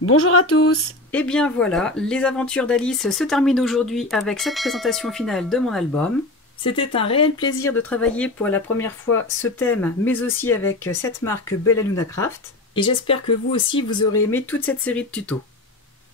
Bonjour à tous! Et bien voilà, les aventures d'Alice se terminent aujourd'hui avec cette présentation finale de mon album. C'était un réel plaisir de travailler pour la première fois ce thème, mais aussi avec cette marque Bella Luna Craft. Et j'espère que vous aussi vous aurez aimé toute cette série de tutos.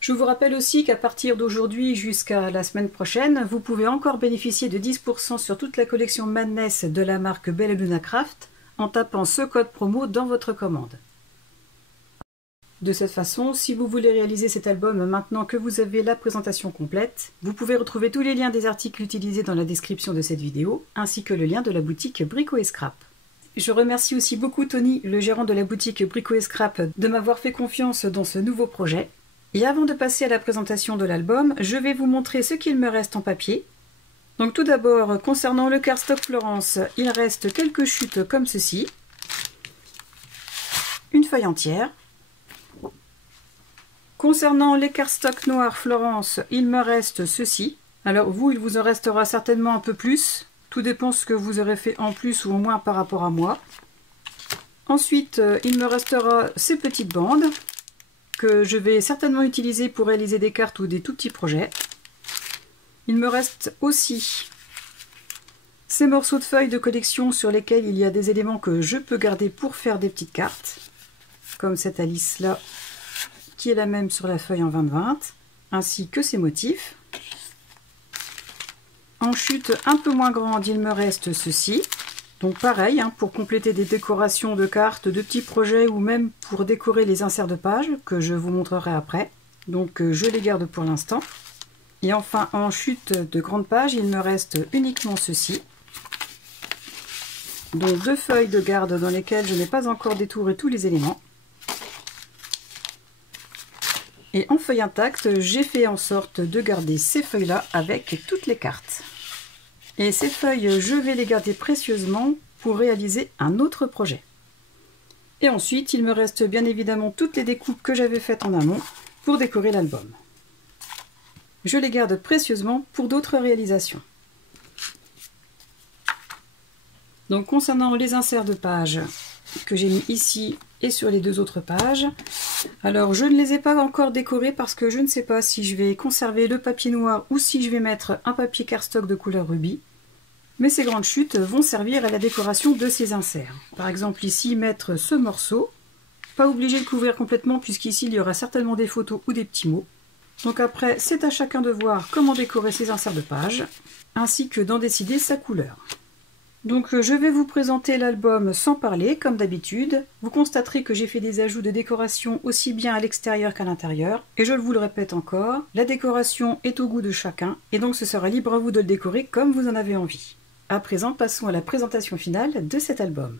Je vous rappelle aussi qu'à partir d'aujourd'hui jusqu'à la semaine prochaine, vous pouvez encore bénéficier de 10% sur toute la collection Madness de la marque Bella Luna Craft en tapant ce code promo dans votre commande. De cette façon, si vous voulez réaliser cet album maintenant que vous avez la présentation complète, vous pouvez retrouver tous les liens des articles utilisés dans la description de cette vidéo, ainsi que le lien de la boutique Brico et Scrap. Je remercie aussi beaucoup Tony, le gérant de la boutique Brico et Scrap, de m'avoir fait confiance dans ce nouveau projet. Et avant de passer à la présentation de l'album, je vais vous montrer ce qu'il me reste en papier. Donc tout d'abord, concernant le cardstock Florence, il reste quelques chutes comme ceci, une feuille entière. Concernant les cardstock noirs Florence, il me reste ceci. Alors vous, il vous en restera certainement un peu plus. Tout dépend ce que vous aurez fait en plus ou en moins par rapport à moi. Ensuite, il me restera ces petites bandes que je vais certainement utiliser pour réaliser des cartes ou des tout petits projets. Il me reste aussi ces morceaux de feuilles de collection sur lesquels il y a des éléments que je peux garder pour faire des petites cartes. Comme cette Alice là, qui est la même sur la feuille en 20-20, ainsi que ses motifs. En chute un peu moins grande, il me reste ceci. Donc pareil, pour compléter des décorations de cartes, de petits projets ou même pour décorer les inserts de pages, que je vous montrerai après. Donc je les garde pour l'instant. Et enfin, en chute de grande page, il me reste uniquement ceci. Donc deux feuilles de garde dans lesquelles je n'ai pas encore détouré tous les éléments. Et en feuille intacte, j'ai fait en sorte de garder ces feuilles-là avec toutes les cartes. Et ces feuilles, je vais les garder précieusement pour réaliser un autre projet. Et ensuite, il me reste bien évidemment toutes les découpes que j'avais faites en amont pour décorer l'album. Je les garde précieusement pour d'autres réalisations. Donc concernant les inserts de pages que j'ai mis ici et sur les deux autres pages, alors je ne les ai pas encore décorés parce que je ne sais pas si je vais conserver le papier noir ou si je vais mettre un papier cardstock de couleur rubis. Mais ces grandes chutes vont servir à la décoration de ces inserts. Par exemple ici mettre ce morceau, pas obligé de couvrir complètement puisqu'ici il y aura certainement des photos ou des petits mots. Donc après c'est à chacun de voir comment décorer ces inserts de pages, ainsi que d'en décider sa couleur. Donc je vais vous présenter l'album sans parler, comme d'habitude. Vous constaterez que j'ai fait des ajouts de décoration aussi bien à l'extérieur qu'à l'intérieur. Et je vous le répète encore, la décoration est au goût de chacun, et donc ce sera libre à vous de le décorer comme vous en avez envie. À présent, passons à la présentation finale de cet album.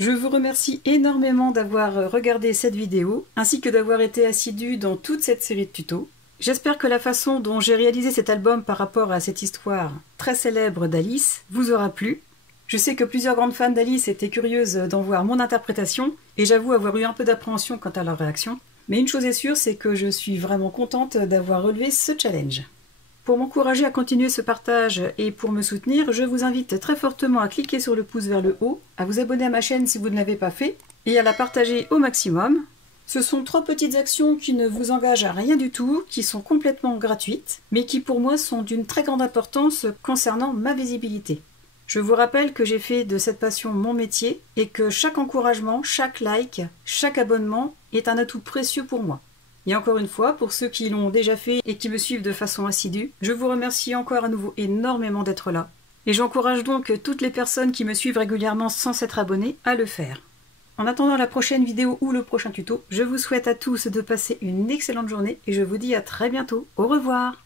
Je vous remercie énormément d'avoir regardé cette vidéo, ainsi que d'avoir été assidu dans toute cette série de tutos. J'espère que la façon dont j'ai réalisé cet album par rapport à cette histoire très célèbre d'Alice vous aura plu. Je sais que plusieurs grandes fans d'Alice étaient curieuses d'en voir mon interprétation, et j'avoue avoir eu un peu d'appréhension quant à leur réaction. Mais une chose est sûre, c'est que je suis vraiment contente d'avoir relevé ce challenge. Pour m'encourager à continuer ce partage et pour me soutenir, je vous invite très fortement à cliquer sur le pouce vers le haut, à vous abonner à ma chaîne si vous ne l'avez pas fait, et à la partager au maximum. Ce sont 3 petites actions qui ne vous engagent à rien du tout, qui sont complètement gratuites, mais qui pour moi sont d'une très grande importance concernant ma visibilité. Je vous rappelle que j'ai fait de cette passion mon métier et que chaque encouragement, chaque like, chaque abonnement est un atout précieux pour moi. Et encore une fois, pour ceux qui l'ont déjà fait et qui me suivent de façon assidue, je vous remercie encore à nouveau énormément d'être là. Et j'encourage donc toutes les personnes qui me suivent régulièrement sans s'être abonnées à le faire. En attendant la prochaine vidéo ou le prochain tuto, je vous souhaite à tous de passer une excellente journée et je vous dis à très bientôt. Au revoir!